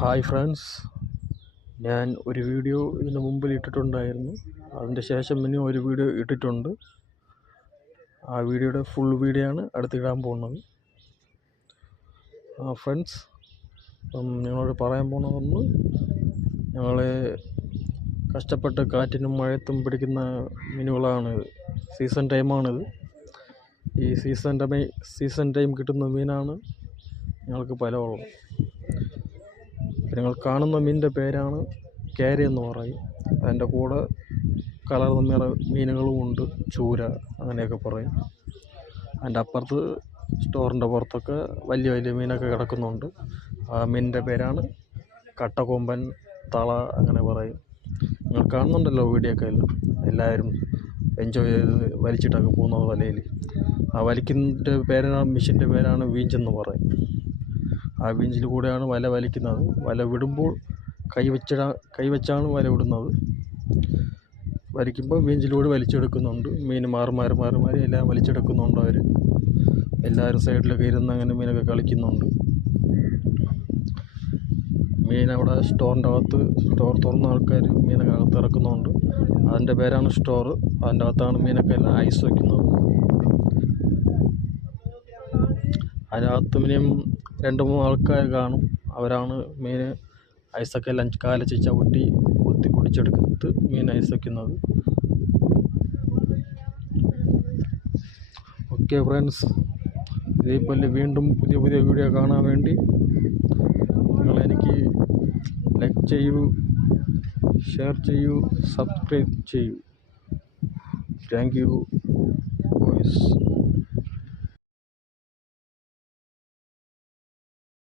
Hi friends. ഞാൻ ഒരു video ഇതിന് മുമ്പിൽ ഇട്ടിട്ടുണ്ടായിരുന്നു. അതിന്റെ ശേഷം ഇനി ഒരു വീഡിയോ ഇട്ടിട്ടുണ്ട്. ആ വീഡിയോയുടെ ഫുൾ വീഡിയോ ആണ് അടുത്തിടാൻ പോകുന്നത്. ആ ഫ്രണ്ട്സ് ഞങ്ങളോട് പറയാൻ പോണതെന്ന് ഞങ്ങളെ കഷ്ടപ്പെട്ട് കാറ്റിനും മഴയത്തും പിടിക്കുന്ന മീനുകളാണ്. സീസൺ ടൈമാണിത് ഈ സീസൺ ടൈം സീസൺ ടൈം കിട്ടുന്ന മീനാണ് ഞങ്ങൾക്ക് ഫലമുള്ളത് നിങ്ങൾ കാണുന്ന മീനിന്റെ പേരാണ് കേര എന്ന് പറയും. അതിന്റെ കൂടെ കലർന്ന നിറ മീനുകളും ഉണ്ട്. ചൂര അങ്ങനെയൊക്കെ പറയും. അതിന്റെ അപ്പുറത്ത് സ്റ്റോറിന്റെ പുറത്തൊക്കെ വലിയ വലിയ മീനൊക്കെ കിടക്കുന്നുണ്ട്. ആ മീനിന്റെ പേരാണ് കട്ടക്കൊമ്പൻ തള അങ്ങനെ പറയും. നിങ്ങൾ കാണുന്നുണ്ടല്ലോ വീഡിയോ ഒക്കെ എല്ലാം എല്ലാവരും എൻജോയ് ചെയ്ത് വലിച്ചിട്ടൊക്കെ പോകുന്നത് വലയിൽ. ആ വലിക്കുന്നതിന്റെ പേരാണ് മെഷീന്റെ പേരാണ് വീഞ്ചെന്ന് പറയും. ആ വീഞ്ചിൽ കൂടെയാണ് വല വലിക്കുന്നത്. വല വിടുമ്പോൾ കൈ കൈവച്ചാണ് വല വിടുന്നത്. വലിക്കുമ്പോൾ വീഞ്ചിലൂടെ വലിച്ചെടുക്കുന്നുണ്ട്. മീൻ മാറി മാറി മാറി മാറി എല്ലാം വലിച്ചെടുക്കുന്നുണ്ട് അവർ എല്ലാവരും സൈഡിലൊക്കെ ഇരുന്ന് അങ്ങനെ മീനൊക്കെ കളിക്കുന്നുണ്ട്. മീൻ അവിടെ സ്റ്റോറിന്റെ അകത്ത് സ്റ്റോർ തുറന്ന ആൾക്കാർ മീനൊക്കെ അകത്ത് ഇറക്കുന്നുണ്ട്. അതിന്റെ പേരാണ് സ്റ്റോർ. അതിന്റെ അകത്താണ് മീനൊക്കെ എല്ലാം ഐസ് വയ്ക്കുന്നത്. അതിനകത്ത് ഇനിയും രണ്ട് മൂന്ന് ആൾക്കാർ കാണും. അവരാണ് മീൻ ഐസൊക്കെ ലഞ്ച് കാലച്ച് ചവിട്ടി കുത്തി പിടിച്ചെടുത്ത് മീൻ ഐസ് വയ്ക്കുന്നത് ഓക്കെ ഫ്രണ്ട്സ് ഇതേപോലെ വീണ്ടും പുതിയ പുതിയ വീഡിയോ കാണാൻ വേണ്ടി നിങ്ങൾ എനിക്ക് ലൈക്ക് ചെയ്യൂ ഷെയർ ചെയ്യൂ സബ്സ്ക്രൈബ് ചെയ്യൂ. Thank you